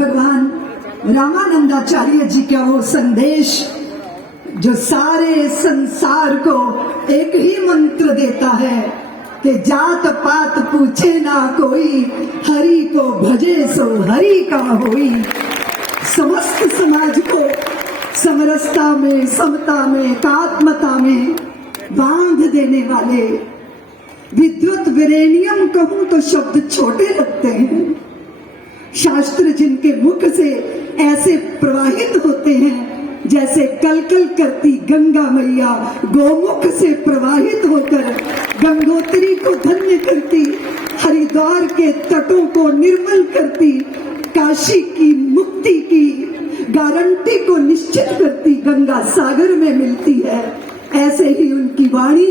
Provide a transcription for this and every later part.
भगवान रामानंदाचार्य जी का वो संदेश जो सारे संसार को एक ही मंत्र देता है कि जात पात पूछे ना कोई, हरि को भजे सो हरि का होई। समस्त समाज को समरसता में, समता में, एकात्मता में बांध देने वाले, विद्युत विरेनियम कहूं तो शब्द छोटे लगते हैं। शास्त्र जिनके मुख से ऐसे प्रवाहित होते हैं जैसे कलकल करती गंगा मैया गोमुख से प्रवाहित होकर गंगोत्री को धन्य करती, हरिद्वार के तटों को निर्मल करती, काशी की मुक्ति की गारंटी को निश्चित करती गंगा सागर में मिलती है। ऐसे ही उनकी वाणी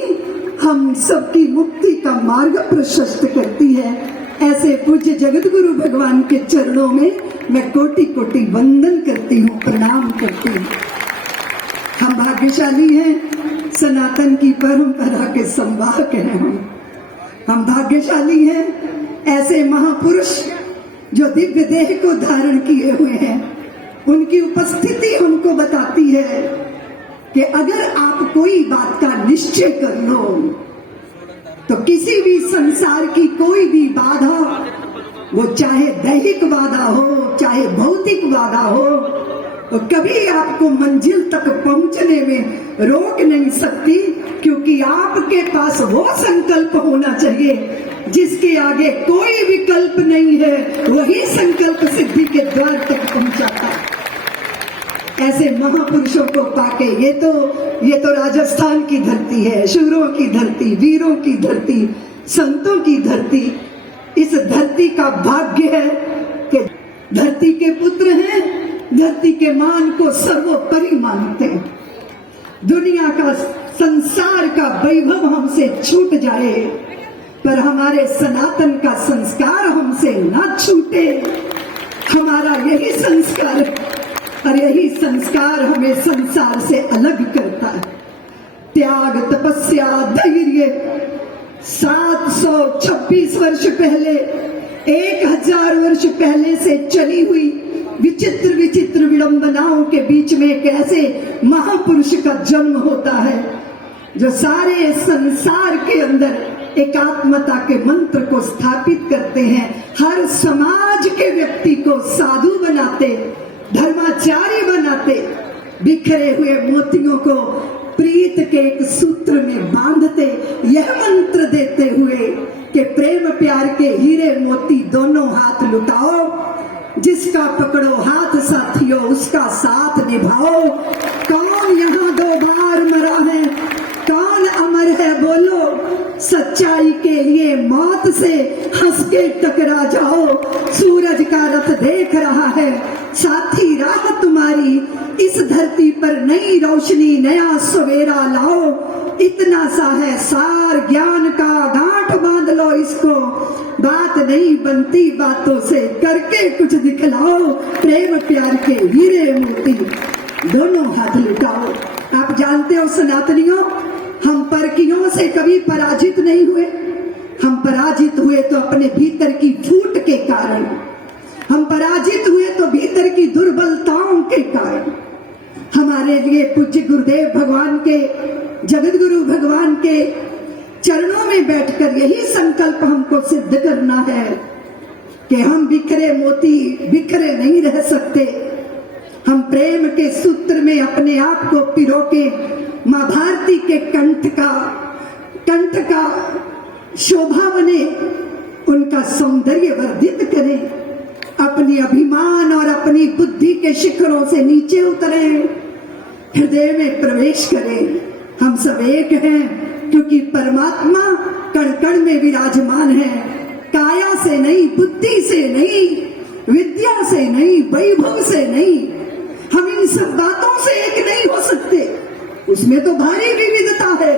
हम सबकी मुक्ति का मार्ग प्रशस्त करती है। ऐसे पूज्य जगत गुरु भगवान के चरणों में मैं कोटि कोटि वंदन करती हूँ, प्रणाम करती हूँ। हम भाग्यशाली हैं, सनातन की परंपरा के संवाहक हैं। हम भाग्यशाली हैं, ऐसे महापुरुष जो दिव्य देह को धारण किए हुए हैं, उनकी उपस्थिति हमको बताती है कि अगर आप कोई बात का निश्चय कर लो तो किसी भी संसार की कोई भी बाधा, वो चाहे दैहिक बाधा हो, चाहे भौतिक बाधा हो, तो कभी आपको मंजिल तक पहुंचने में रोक नहीं सकती, क्योंकि आपके पास वो संकल्प होना चाहिए जिसके आगे कोई विकल्प नहीं है, वही संकल्प सिद्धि के द्वार तक पहुंचाता है। ऐसे महापुरुषों को पाके ये तो राजस्थान की धरती है, शूरों की धरती, वीरों की धरती, संतों की धरती। इस धरती का भाग्य है कि धरती के पुत्र हैं, धरती के मान को सर्वोपरि मानते हैं। दुनिया का, संसार का वैभव हमसे छूट जाए पर हमारे सनातन का संस्कार हमसे ना छूटे। हमारा यही संस्कार है और यही संस्कार हमें संसार से अलग करता है। त्याग, तपस्या, धैर्य 726 वर्ष पहले, 1000 वर्ष पहले से चली हुई विचित्र विचित्र विडंबनाओं के बीच में एक ऐसे महापुरुष का जन्म होता है जो सारे संसार के अंदर एकात्मता के मंत्र को स्थापित करते हैं, हर समाज के व्यक्ति को साधु बनाते, धर्माचार्य बनाते, बिखरे हुए मोतियों को प्रीत के एक सूत्र में बांधते, यह मंत्र देते हुए कि प्रेम प्यार के हीरे मोती दोनों हाथ लुटाओ, जिसका पकड़ो हाथ साथियों उसका साथ निभाओ। कौन यहाँ 2 बार मरा है, कौन अमर है बोलो, सच्चाई के लिए मौत से हंस के टकरा जाओ। सूरज का रथ देख रहा है साथी, राह तुम्हारी इस धरती पर नई रोशनी, नया सवेरा लाओ। इतना सा है सार ज्ञान का, गांठ बांध लो इसको, बात नहीं बनती बातों से, करके कुछ दिखलाओ। प्रेम प्यार के हीरे मोती दोनों हाथ लुटाओ। आप जानते हो सनातनियों, हम परकियों से कभी पराजित नहीं हुए। हम पराजित हुए तो अपने भीतर की फूट के कारण, हम पराजित हुए तो भीतर की दुर्बलताओं के कारण। हमारे लिए पूज्य गुरुदेव भगवान के, जगत गुरु भगवान के चरणों में बैठकर यही संकल्प हमको सिद्ध करना है कि हम बिखरे मोती बिखरे नहीं रह सकते। हम प्रेम के सूत्र में अपने आप को पिरो के मां भारती के कंठ का शोभा बने, उनका सौंदर्य वर्धित करें, अपनी अभिमान और अपनी बुद्धि के शिखरों से नीचे उतरे, हृदय में प्रवेश करें। हम सब एक हैं क्योंकि परमात्मा कण कण में विराजमान है। काया से नहीं, बुद्धि से नहीं, विद्या से नहीं, वैभव से नहीं, हम इन सब बातों से एक नहीं हो सकते। उसमें तो भारी विविधता है,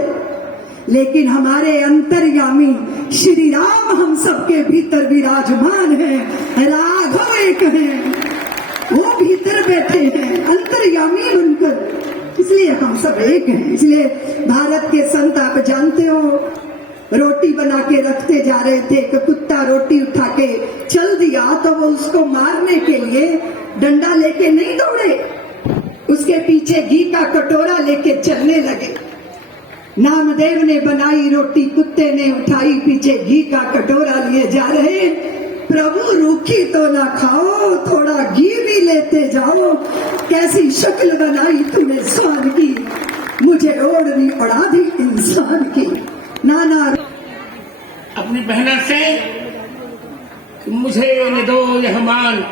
लेकिन हमारे अंतर्यामी श्री राम हम सबके भीतर विराजमान हैं। राघव एक हैं, वो भीतर बैठे हैं अंतर्यामी बनकर, इसलिए हम सब एक हैं। इसलिए भारत के संत, आप जानते हो, रोटी बना के रखते जा रहे थे कि कुत्ता रोटी उठा के चल दिया तो वो उसको मारने के लिए डंडा लेके नहीं दौड़े, उसके पीछे घी का कटोरा लेके चलने लगे। नामदेव ने बनाई रोटी, कुत्ते ने उठाई, पीछे घी का कटोरा लिए जा रहे। प्रभु रूखी तो ना खाओ, थोड़ा घी भी लेते जाओ। कैसी शक्ल बनाई तूने स्वान की, मुझे ओढ़नी उड़ा दी इंसान की। नाना अपनी बहना से मुझे न दो यह मान,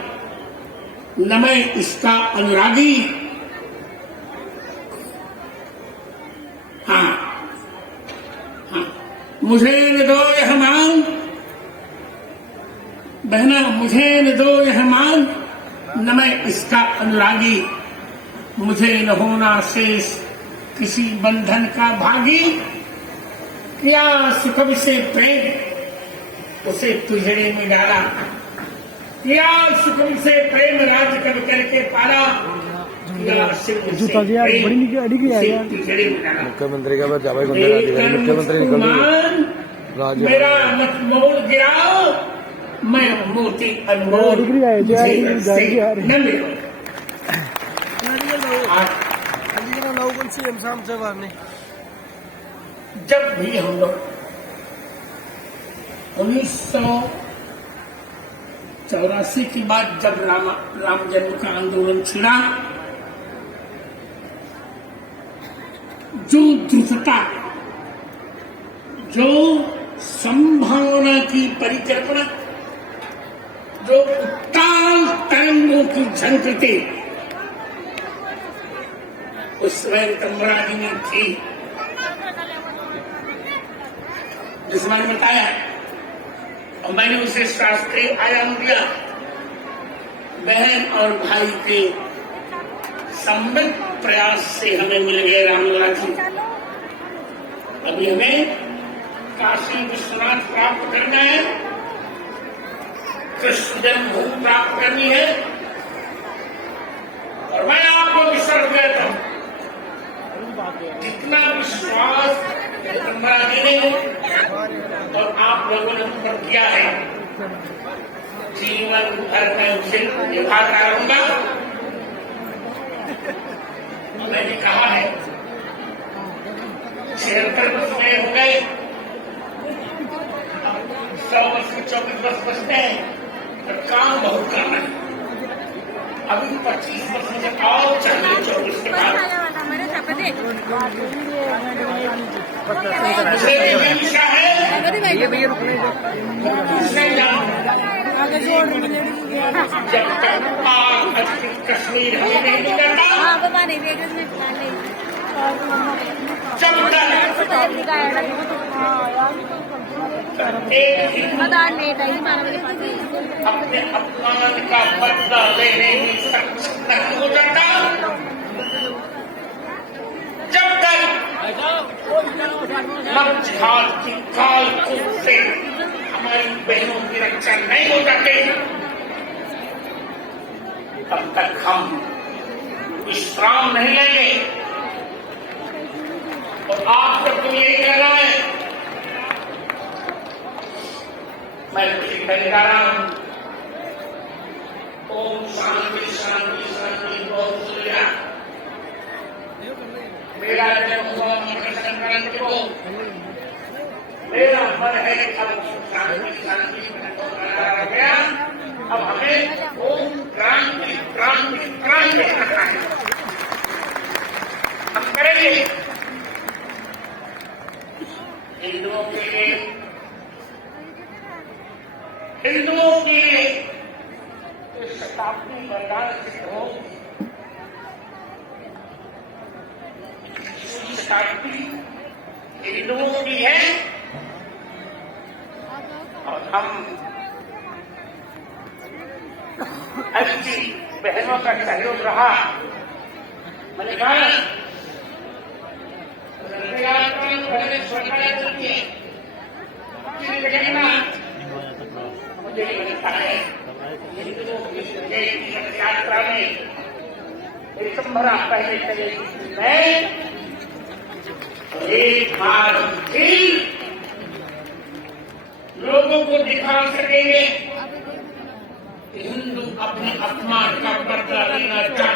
न मैं इसका अनुरागी। हाँ, मुझे न दो यह मान, बहना मुझे न दो यह मान, न मैं इसका अनुरागी। मुझे न होना शेष किसी बंधन का भागी। किया सुखब से प्रेम उसे तुझड़े में डाला, किया सुखब से प्रेम राज कब करके पाला। मुख्यमंत्री का मुख्यमंत्री मेरा मत मोड़ गिराओ, मैं मोती अनमोल न मिलो। जब भी हम लोग 1984 के बाद जब राम जन्म का आंदोलन छिड़ा, जो द्रुतता, जो संभावना की परिकल्पना, जो उत्ताल तरंगों की झंकृति उस रणतंबरा जी में थी, जिस मैंने बताया और मैंने उसे शास्त्रीय आयाम दिया। बहन और भाई के सम्मिलित प्रयास से हमें मिल गए रामलला जी। अभी हमें काशी विश्वनाथ प्राप्त करना है, कृष्ण जन्मभूमि प्राप्त करनी है। और मैं आपको विश्वास देता हूं, जितना विश्वास दिगंबरा जी ने और आप लोगों ने उन पर किया है, जीवन भर मैं उसे निभाता रहूंगा। मैंने कहा है 76 वर्ष में हो गए, 100 वर्ष के 24 वर्ष बचते हैं और काम बहुत करना है। अभी 25 वर्ष से और चाहिए 24 के बाद। दिशा है जब तक कश्मीर हमें नहीं निकलता, जब अपने अपमान का बदला लेने में सक्षम नहीं हो जाता, जब तक जिहाद की काल कूद से हमारी बहनों की रक्षा नहीं हो जाती, तब तक हम विश्राम नहीं लेंगे। और आप सबको यही कहना है, मैं कुछ कहने जा रहा हूं। ओम शांति शांति शांति। बहुत शुक्रिया। मेरा जन्म हुआ मकर संक्रांति को, मेरा मन है अब शांति शांति कराया गया। अब हमें ओम क्रांति क्रांति क्रांति करना है। हम करेंगे हिंदुओं के लिए, हिंदुओं के लिए शताब्दी बरदान सिद्ध हो। शताब्दी हिंदुओं की है और हम अच्छी बहनों का सहयोग रहा। मैंने कहा मुझे लगता है यात्रा में दिसंबर पहले चलेगी मैं एक बार फिर लोगों को दिखा सकेंगे कि हिंदू अपने अपमान का बदला लेना चाहते